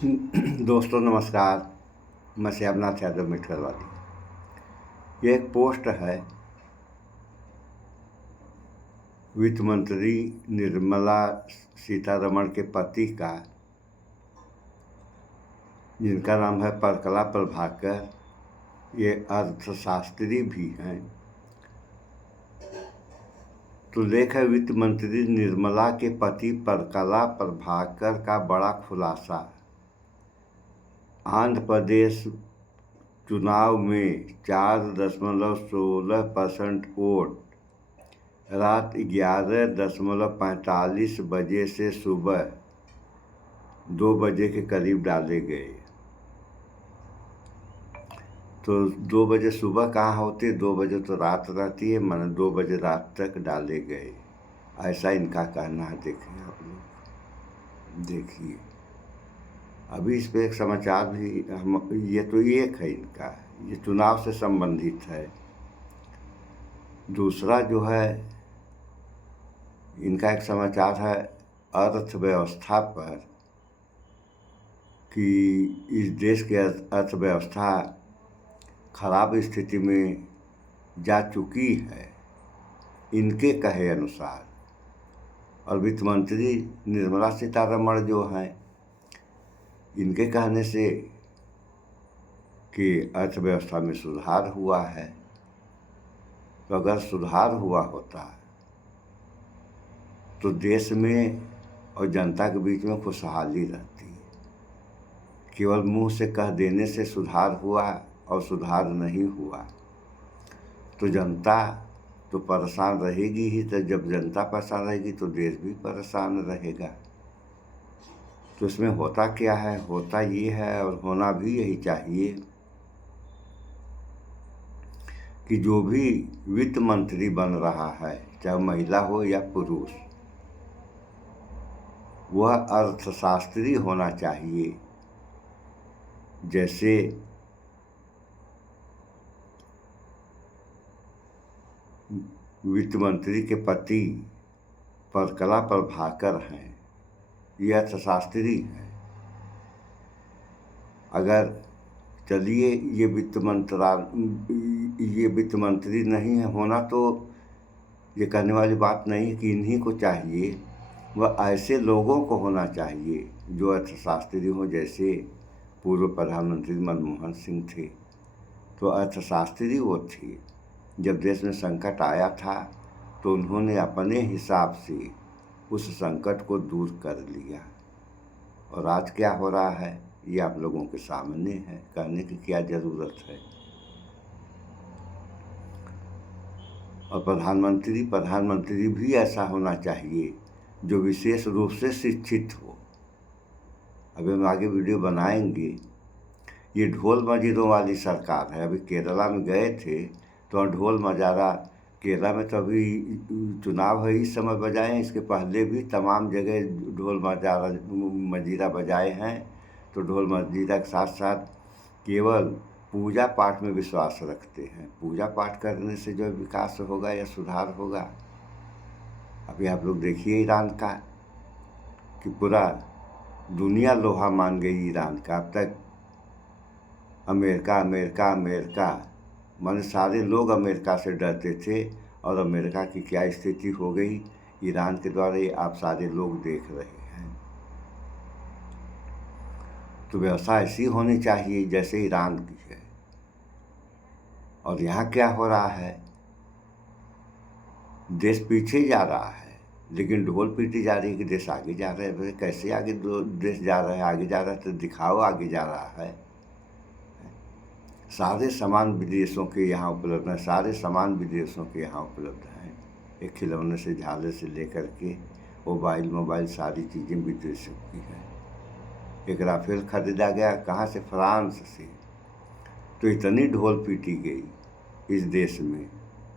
दोस्तों नमस्कार। मैं श्यामनाथ यादव मिठकरवाली। ये एक पोस्ट है वित्त मंत्री निर्मला सीतारमण के पति का, जिनका नाम है परकला प्रभाकर। ये अर्थशास्त्री भी हैं। तो लेख है वित्त मंत्री निर्मला के पति परकला प्रभाकर का बड़ा खुलासा। आंध्र प्रदेश चुनाव में 4.16% वोट रात 11:45 बजे से सुबह 2 बजे के करीब डाले गए। तो 2 बजे सुबह कहाँ होती, 2 बजे तो रात रहती है, माने 2 बजे रात तक डाले गए, ऐसा इनका कहना है। देखिए आप लोग देखिए, अभी इस पे एक समाचार भी ये तो एक है इनका, ये चुनाव से संबंधित है। दूसरा जो है इनका एक समाचार है अर्थव्यवस्था पर, कि इस देश की अर्थव्यवस्था खराब स्थिति में जा चुकी है इनके कहे अनुसार। और वित्त मंत्री निर्मला सीतारमण जो हैं, इनके कहने से कि अर्थव्यवस्था में सुधार हुआ है। तो अगर सुधार हुआ होता तो देश में और जनता के बीच में खुशहाली रहती। केवल मुंह से कह देने से सुधार हुआ और सुधार नहीं हुआ तो जनता तो परेशान रहेगी ही। तो जब जनता परेशान रहेगी तो देश भी परेशान रहेगा। तो इसमें होता क्या है, होता ये है और होना भी यही चाहिए कि जो भी वित्त मंत्री बन रहा है, चाहे महिला हो या पुरुष, वह अर्थशास्त्री होना चाहिए। जैसे वित्त मंत्री के पति परकला प्रभाकर हैं, ये अर्थशास्त्री हैं। अगर चलिए ये वित्त मंत्री नहीं है होना, तो ये कहने वाली बात नहीं है कि इन्हीं को चाहिए। वह ऐसे लोगों को होना चाहिए जो अर्थशास्त्री हों। जैसे पूर्व प्रधानमंत्री मनमोहन सिंह थे, तो अर्थशास्त्री वो थे। जब देश में संकट आया था तो उन्होंने अपने हिसाब से उस संकट को दूर कर लिया। और आज क्या हो रहा है ये आप लोगों के सामने है, कहने की क्या ज़रूरत है। और प्रधानमंत्री भी ऐसा होना चाहिए जो विशेष रूप से शिक्षित हो। अभी हम आगे वीडियो बनाएंगे। ये ढोल मजीरों वाली सरकार है। अभी केरला में गए थे तो ढोल मजारा, केरला में तो अभी चुनाव है इस समय बजाए हैं, इसके पहले भी तमाम जगह ढोल मजीरा बजाए हैं। तो ढोल मजीरा के साथ साथ केवल पूजा पाठ में विश्वास रखते हैं। पूजा पाठ करने से जो विकास होगा या सुधार होगा। अभी आप लोग देखिए ईरान का, कि पूरा दुनिया लोहा मान गई ईरान का। अब तक अमेरिका माने सारे लोग अमेरिका से डरते थे, और अमेरिका की क्या स्थिति हो गई ईरान के द्वारा, ये आप सारे लोग देख रहे हैं। तो व्यवस्था ऐसी होनी चाहिए जैसे ईरान की है। और यहाँ क्या हो रहा है, देश पीछे जा रहा है, लेकिन ढोल पीटी जा रही है कि देश आगे जा रहा है। कैसे आगे देश जा रहा है, आगे जा रहा है तो दिखाओ आगे जा रहा है। सारे सामान विदेशों के यहाँ उपलब्ध हैं, सारे सामान विदेशों के यहाँ उपलब्ध हैं। एक खिलौने से झाले से लेकर के मोबाइल सारी चीज़ें विदेशों की हैं। एक राफेल खरीदा गया कहाँ से, फ्रांस से। तो इतनी ढोल पीटी गई इस देश में।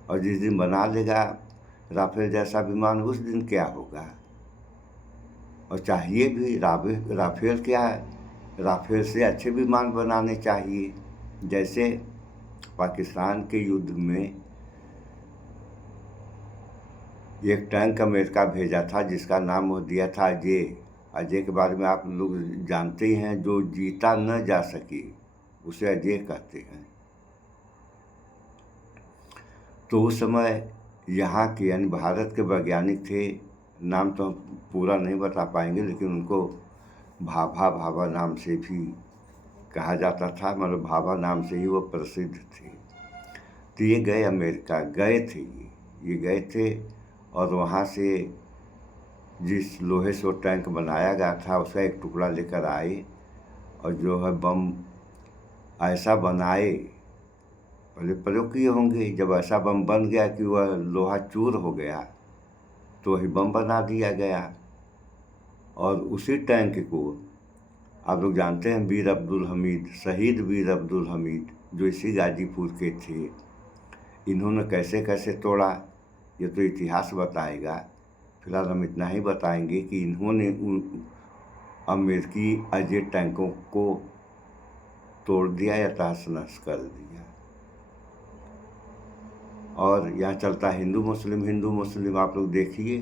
और जिस दिन बना लेगा राफेल जैसा विमान, उस दिन क्या होगा। और चाहिए भी राफेल क्या है, राफेल से अच्छे विमान बनाने चाहिए। जैसे पाकिस्तान के युद्ध में एक टैंक अमेरिका भेजा था, जिसका नाम वो दिया था अजय, अजय के बारे में आप लोग जानते ही हैं, जो जीता न जा सके उसे अजय कहते हैं। तो उस समय यहाँ के यानी भारत के वैज्ञानिक थे, नाम तो हम पूरा नहीं बता पाएंगे, लेकिन उनको भाभा नाम से भी कहा जाता था, मतलब भाभा नाम से ही वो प्रसिद्ध थे। तो ये गए अमेरिका, ये गए थे और वहाँ से जिस लोहे से वो टैंक बनाया गया था उसका एक टुकड़ा लेकर आए और जो है बम ऐसा बनाए, पहले प्रयोग किए होंगे, जब ऐसा बम बन गया कि वह लोहा चूर हो गया तो वही बम बना दिया गया। और उसी टैंक को आप लोग जानते हैं वीर अब्दुल हमीद, शहीद वीर अब्दुल हमीद, जो इसी गाजीपुर के थे, इन्होंने कैसे कैसे तोड़ा ये तो इतिहास बताएगा। फिलहाल हम इतना ही बताएंगे कि इन्होंने उन अमेरिकी अजय टैंकों को तोड़ दिया या तहस नहस कर दिया। और यहाँ चलता है हिंदू मुस्लिम। आप लोग देखिए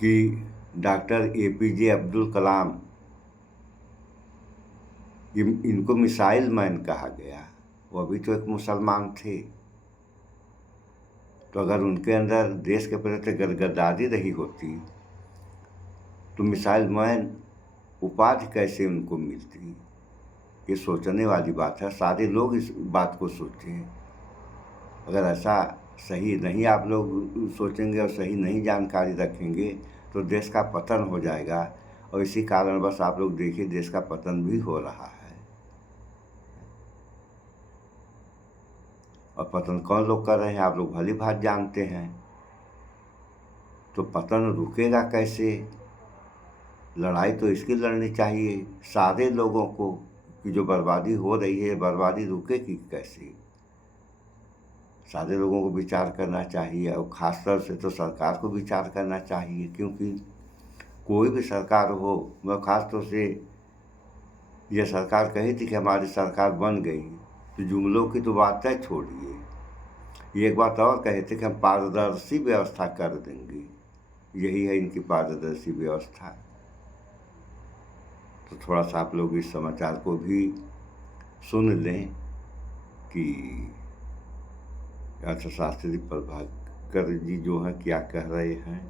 कि डॉक्टर APJ अब्दुल कलाम, इनको मिसाइल मैन कहा गया, वो भी तो एक मुसलमान थे। तो अगर उनके अंदर देश के प्रति गदगदारी रही होती तो मिसाइल मैन उपाधि कैसे उनको मिलती? ये सोचने वाली बात है, सारे लोग इस बात को सोचें। अगर ऐसा सही नहीं आप लोग सोचेंगे और सही नहीं जानकारी रखेंगे तो देश का पतन हो जाएगा। और इसी कारण बस आप लोग देखिए देश का पतन भी हो रहा है। और पतन कौन लोग कर रहे हैं आप लोग भली भांति जानते हैं। तो पतन रुकेगा कैसे? लड़ाई तो इसकी लड़नी चाहिए सारे लोगों को कि जो बर्बादी हो रही है बर्बादी रुकेगी कैसे? सारे लोगों को विचार करना चाहिए और ख़ासतौर से तो सरकार को विचार करना चाहिए, क्योंकि कोई भी सरकार हो, मैं ख़ासतौर से यह सरकार कही थी कि हमारी सरकार बन गई, तो जुमलों की तो बातें छोड़िए, ये एक बात और कहे थे कि हम पारदर्शी व्यवस्था कर देंगे। यही है इनकी पारदर्शी व्यवस्था। तो थोड़ा सा आप लोग इस समाचार को भी सुन लें कि अर्थशास्त्री प्रभाकर जी जो हैं क्या कह रहे हैं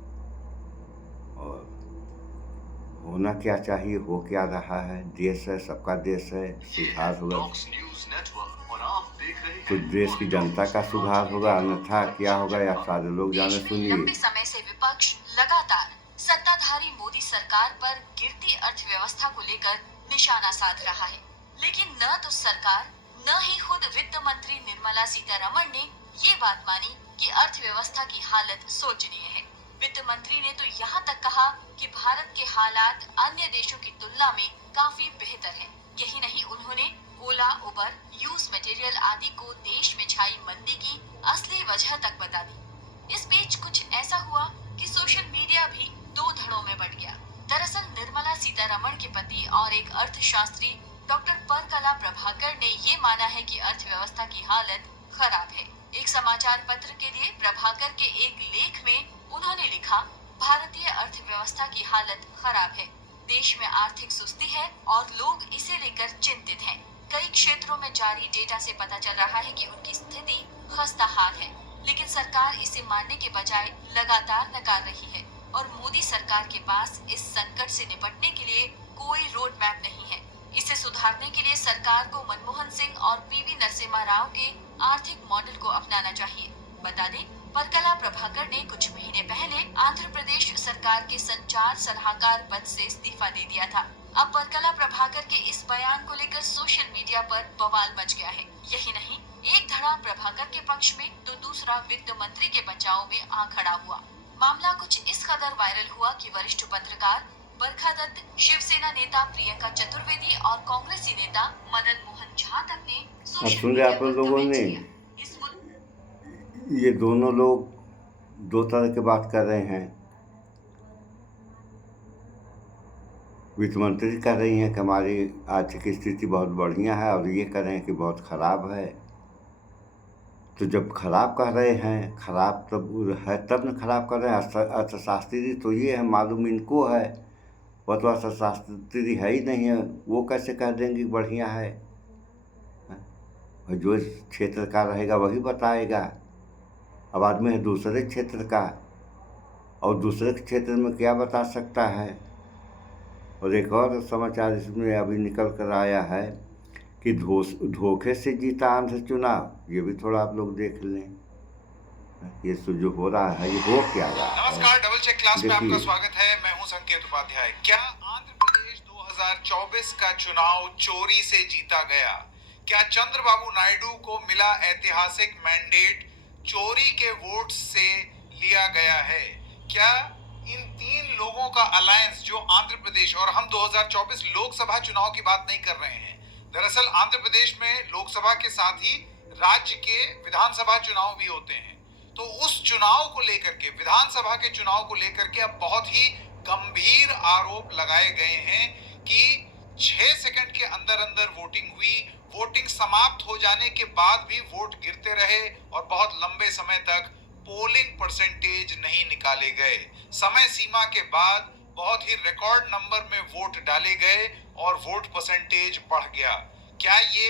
और होना क्या चाहिए, हो क्या रहा है। देश है, सबका देश है, सुधार होगा तो देश की जनता का सुधार होगा, अन्यथा क्या होगा या सारे लोग जाने। सुनिए। लंबे समय से विपक्ष लगातार सत्ताधारी मोदी सरकार पर गिरती अर्थव्यवस्था को लेकर निशाना साध रहा है, लेकिन न तो सरकार न ही खुद वित्त मंत्री निर्मला सीतारमण ने ये बात मानी कि अर्थव्यवस्था की हालत शोचनीय है। वित्त मंत्री ने तो यहाँ तक कहा कि भारत के हालात अन्य देशों की तुलना में काफी बेहतर है। यही नहीं, उन्होंने ओला, उबर, यूज मटेरियल आदि को देश में छाई मंदी की असली वजह तक बता दी। इस बीच कुछ ऐसा हुआ कि सोशल मीडिया भी दो धड़ों में बंट गया। दरअसल निर्मला सीतारमण के पति और एक अर्थशास्त्री डॉक्टर परकला प्रभाकर ने ये माना है कि अर्थव्यवस्था की हालत खराब है। एक समाचार पत्र के लिए प्रभाकर के एक लेख में उन्होंने लिखा, भारतीय अर्थव्यवस्था की हालत खराब है, देश में आर्थिक सुस्ती है और लोग इसे लेकर चिंतित हैं। कई क्षेत्रों में जारी डेटा से पता चल रहा है कि उनकी स्थिति खस्ताहाल है, लेकिन सरकार इसे मानने के बजाय लगातार नकार रही है और मोदी सरकार के पास इस संकट से निपटने के लिए कोई रोड मैप नहीं है। इसे सुधारने के लिए सरकार को मनमोहन सिंह और PV नरसिम्हा राव के आर्थिक मॉडल को अपनाना चाहिए। बता दें, परकला प्रभाकर ने कुछ महीने पहले आंध्र प्रदेश सरकार के संचार सलाहकार पद से इस्तीफा दे दिया था। अब परकला प्रभाकर के इस बयान को लेकर सोशल मीडिया पर बवाल मच गया है। यही नहीं, एक धड़ा प्रभाकर के पक्ष में तो दूसरा वित्त मंत्री के बचाव में आ खड़ा हुआ। मामला कुछ इस कदर वायरल हुआ कि वरिष्ठ पत्रकार बरखा दत्त, शिवसेना नेता प्रियंका चतुर्वेदी और कांग्रेसी नेता मदन मोहन झा तक ने सोशल मीडिया पर कमेंट किया। ये दोनों लोग दो तरह की बात कर रहे हैं। वित्त मंत्री कह रही हैं कि हमारी आर्थिक स्थिति बहुत बढ़िया है और ये कह रहे हैं कि बहुत खराब है। तो जब खराब कह रहे हैं, खराब तब है तब न खराब कर रहे हैं। अर्थशास्त्री तो ये है, मालूम इनको है, वह तो अर्थशास्त्री है ही नहीं है, वो कैसे कह देंगे बढ़िया है? और जो इस क्षेत्र का रहेगा वही बताएगा। अब आदमी है दूसरे क्षेत्र का, और दूसरे क्षेत्र में क्या बता सकता है? और एक और समाचार इसमें अभी निकल कर आया है कि धोखे से जीता आंध्र चुनाव। ये भी थोड़ा आप लोग देख लें, ये जो हो रहा है ये हो क्या रहा है। नमस्कार, डबल चेक क्लास में आपका स्वागत है। मैं हूं संकेत उपाध्याय। क्या आंध्र प्रदेश 2024 का चुनाव चोरी से जीता गया? क्या चंद्रबाबू नायडू को मिला ऐतिहासिक मैंडेट चोरी के वोट से लिया गया है? क्या इन तीन लोगों का अलायंस जो आंध्र प्रदेश, और हम 2024 लोकसभा चुनाव की बात नहीं कर रहे हैं, दरअसल आंध्र प्रदेश में लोकसभा के साथ ही राज्य के विधानसभा चुनाव भी होते हैं। तो उस चुनाव को लेकर के, विधानसभा के चुनाव को लेकर के अब बहुत ही गंभीर आरोप लगाए गए हैं कि 6 सेकंड के अंदर अंदर वोटिंग हुई, वोटिंग समाप्त हो जाने के बाद भी वोट गिरते रहे और बहुत लंबे समय तक पोलिंग परसेंटेज नहीं निकाले गए। समय सीमा के बाद बहुत ही रिकॉर्ड नंबर में वोट डाले गए और वोट परसेंटेज बढ़ गया। क्या ये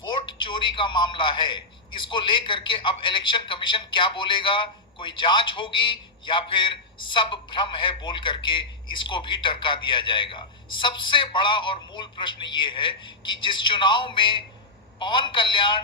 वोट चोरी का मामला है? इसको लेकर के अब इलेक्शन कमीशन क्या बोलेगा? कोई जांच होगी या फिर सब भ्रम है बोल करके इसको भी टरका दिया जाएगा? सबसे बड़ा और मूल प्रश्न ये है कि जिस चुनाव में पवन कल्याण,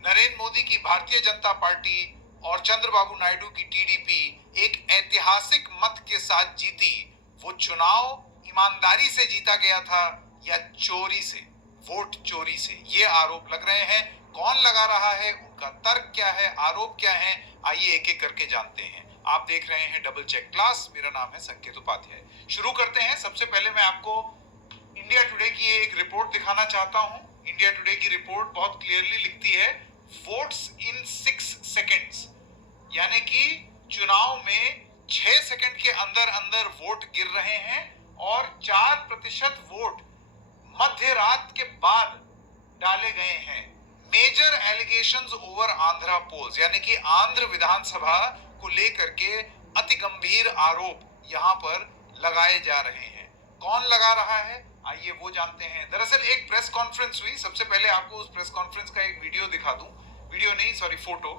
नरेंद्र मोदी की भारतीय जनता पार्टी और चंद्रबाबू नायडू की टीडीपी एक ऐतिहासिक मत के साथ जीती, वो चुनाव ईमानदारी से जीता गया था या चोरी से, वोट चोरी से? ये आरोप लग रहे हैं। कौन लगा रहा है, उनका तर्क क्या है, आरोप क्या है, आइए एक एक करके जानते हैं। आप देख रहे हैं डबल चेक क्लास, मेरा नाम है संकेत उपाध्याय। शुरू करते हैं। सबसे पहले मैं आपको इंडिया टुडे की एक रिपोर्ट दिखाना चाहता हूं। इंडिया टुडे की रिपोर्ट बहुत क्लियरली लिखती है वोट्स इन 6 सेकेंड्स, यानी कि चुनाव में 6 सेकंड के अंदर अंदर वोट गिर रहे हैं और 4% वोट मध्य रात के बाद डाले गए हैं। Major allegations over Andhra polls, यानी कि आंध्र विधानसभा को लेकर के अति गंभीर आरोप यहां पर लगाए जा रहे हैं। कौन लगा रहा है, आइए वो जानते हैं। दरअसल एक प्रेस कॉन्फ्रेंस हुई। सबसे पहले आपको उस प्रेस कॉन्फ्रेंस का एक वीडियो दिखा दूं, वीडियो नहीं सॉरी फोटो।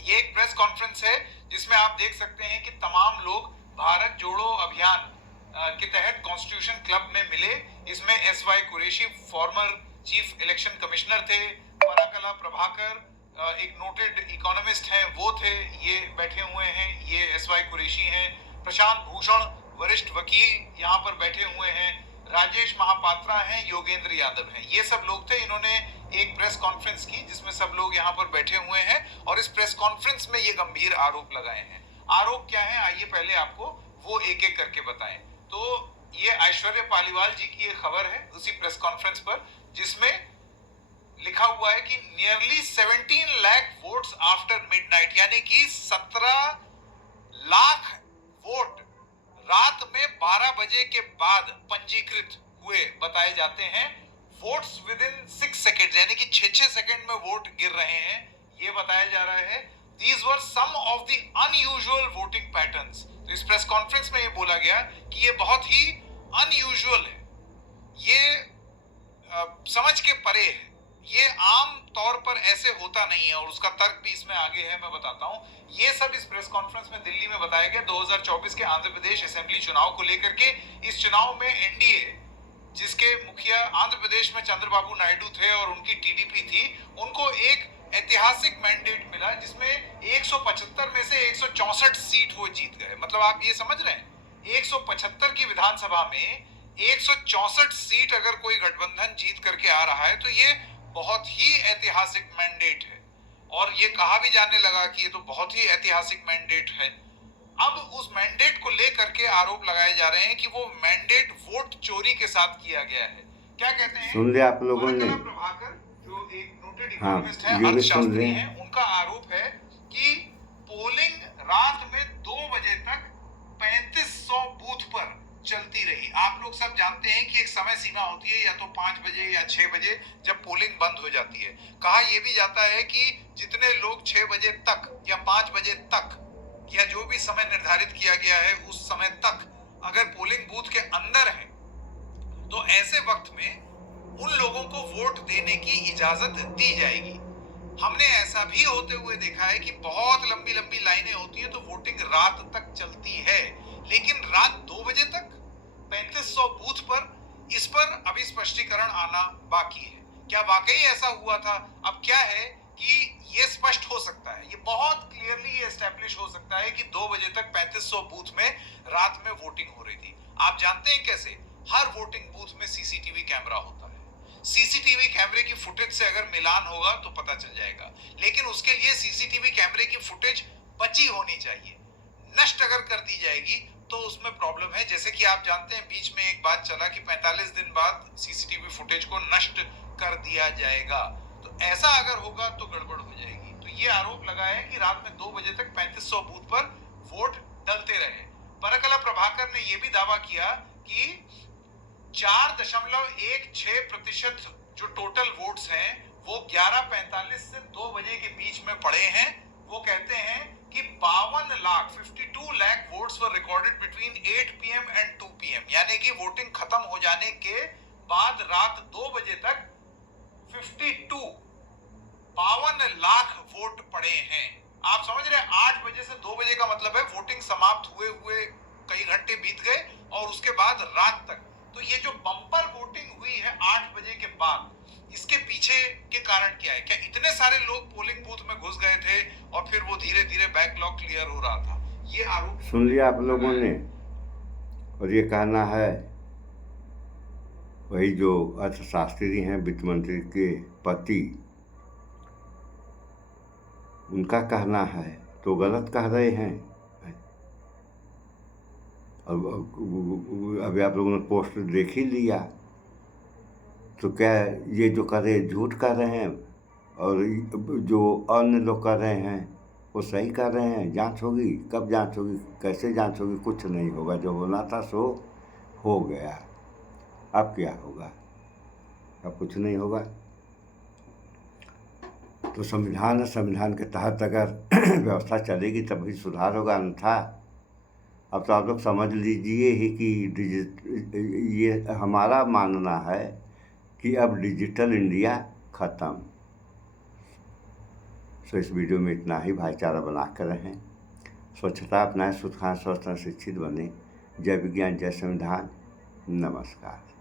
ये एक प्रेस कॉन्फ्रेंस है जिसमें आप देख सकते हैं कि तमाम लोग भारत जोड़ो अभियान के तहत कॉन्स्टिट्यूशन क्लब में मिले। इसमें SY Qureshi former chief election commissioner थे, पराकला प्रभाकर एक नोटेड इकोनॉमिस्ट हैं वो थे, ये बैठे हुए हैं, ये SY कुरैशी हैं। प्रशांत भूषण वरिष्ठ वकील यहाँ पर बैठे हुए हैं, राजेश महापात्रा हैं, योगेंद्र यादव हैं, ये सब लोग थे। इन्होंने एक प्रेस कॉन्फ्रेंस की जिसमें सब लोग यहाँ पर बैठे हुए हैं और इस प्रेस कॉन्फ्रेंस में ये गंभीर आरोप लगाए हैं। आरोप क्या है, आइए पहले आपको वो एक एक करके बताएं। तो ये ऐश्वर्या पालीवाल जी की एक खबर है उसी प्रेस कॉन्फ्रेंस पर, जिसमें लिखा हुआ है कि nearly 17 lakh votes after midnight, यानी कि 17 लाख वोट रात में 12 बजे के बाद पंजीकृत हुए बताए जाते हैं। वोट्स विद इन 6 सेकेंड, यानी कि 6 सेकेंड में वोट गिर रहे हैं, ये बताया जा रहा है। These were some of the unusual voting patterns। तो इस प्रेस कॉन्फ्रेंस में ये बोला गया कि ये बहुत ही अनयूजुअल है, ये समझ के परे है, ये आम तौर पर ऐसे होता नहीं है और उसका तर्क भी इसमें आगे है, मैं बताता हूं। ये सब इस प्रेस कॉन्फ्रेंस में दिल्ली में बताया गया 2024 के आंध्र प्रदेश असेंबली चुनाव को लेकर के। इस चुनाव में एनडीए, जिसके मुखिया आंध्र प्रदेश में चंद्रबाबू नायडू थे और उनकी टीडीपी थी, उनको एक ऐतिहासिक मैंडेट मिला जिसमें 175 में से 164 सीट वो जीत गए। मतलब आप ये समझ रहे हैं, 175 की विधानसभा में 164 सीट अगर कोई गठबंधन जीत करके आ रहा है तो ये बहुत ही ऐतिहासिक मैंडेट है। और ये कहा भी जाने लगा कि ये तो बहुत ही ऐतिहासिक मैंडेट है। अब उस मैंडेट को लेकर के आरोप लगाए जा रहे हैं कि वो मैंडेट वोट चोरी के साथ किया गया है। क्या कहते हैं, सुन लिया आप लोगों ने? प्रभाकर जो एक नोटेड हाँ, इकोनॉमिस्ट है, ये भी सुन अर्थशास्त्री रहे हैं, उनका आरोप है कि पोलिंग रात में 2 बजे तक 3500 बूथ पर चलती रही। आप लोग सब जानते हैं कि एक समय सीमा होती है, या तो 5 बजे या 6 बजे जब पोलिंग बंद हो जाती है। कहा यह भी जाता है कि जितने लोग 6 बजे तक या 5 बजे तक या जो भी समय निर्धारित किया गया है उस समय तक अगर पोलिंग बूथ के अंदर है तो ऐसे वक्त में उन लोगों को वोट देने की इजाजत दी जाएगी। हमने ऐसा भी होते हुए देखा है कि बहुत लंबी लंबी लाइनें होती हैं तो वोटिंग रात तक चलती है, लेकिन रात 2 बजे तक 3500 बूथ पर, इस पर अभी स्पष्टीकरण आना बाकी है। क्या वाकई ऐसा हुआ था? अब क्या है कि ये स्पष्ट हो सकता है, ये बहुत क्लियरली एस्टैब्लिश हो सकता है कि 2 बजे तक 3500 बूथ में रात में वोटिंग हो रही थी। आप जानते हैं कैसे? हर वोटिंग बूथ में सीसीटीवी कैमरा होता है। सीसीटीवी कैमरे की फुटेज से अगर मिलान होगा तो पता चल जाएगा, लेकिन उसके लिए सीसीटीवी कैमरे की फुटेज बची होनी चाहिए। नष्ट अगर कर दी जाएगी तो उसमें प्रॉब्लम है। जैसे कि आप जानते हैं बीच में एक बात चला कि 45 दिन बाद सीसीटीवी फुटेज को नष्ट कर दिया जाएगा, तो ऐसा अगर होगा तो गड़बड़ हो जाएगी। तो ये आरोप लगा है कि रात में 2 बजे तक 3500 बूथ पर वोट डलते रहे। परकला प्रभाकर ने यह भी दावा किया कि 4.16% जो टोटल वोट्स हैं वो 11:45 से 2 बजे के बीच में पड़े हैं। वो कहते हैं कि 52 lakh votes were recorded between 8 PM and 2 PM, यानी कि वोटिंग खत्म हो जाने के बाद रात 2 बजे तक 52 लाख वोट पड़े हैं। आप समझ रहे हैं, 8 बजे से 2 बजे का मतलब है वोटिंग समाप्त हुए कई घंटे बीत गए और उसके बाद रात तक। तो ये जो बम्पर वोटिंग हुई है 8 बजे के बाद, इसके पीछे के कारण क्या है? क्या इतने सारे लोग पोलिंग बूथ में घुस गए थे और फिर वो धीरे धीरे बैकलॉग क्लियर हो रहा था? ये आरोप सुन लिया आप लोगों ने। और ये कहना है वही जो अर्थशास्त्री हैं, वित्त मंत्री के पति, उनका कहना है, तो गलत कह रहे हैं। और अभी आप लोगों ने पोस्ट देख ही लिया, तो क्या ये जो कर रहे झूठ कर रहे हैं और जो अन्य लोग कर रहे हैं वो सही कर रहे हैं? जांच होगी, कब जांच होगी, कैसे जांच होगी? कुछ नहीं होगा। जो होना था सो हो गया। अब क्या होगा? अब कुछ नहीं होगा। तो संविधान है, संविधान के तहत अगर व्यवस्था चलेगी तभी सुधार होगा, अन्यथा अब तो आप लोग समझ लीजिए ही कि ये हमारा मानना है कि अब डिजिटल इंडिया ख़त्म। सो इस वीडियो में इतना ही। भाईचारा बना कर रहें, स्वच्छता अपनाएं, सुख खाएं, स्वस्थ रहें, शिक्षित बने। जय विज्ञान, जय संविधान। नमस्कार।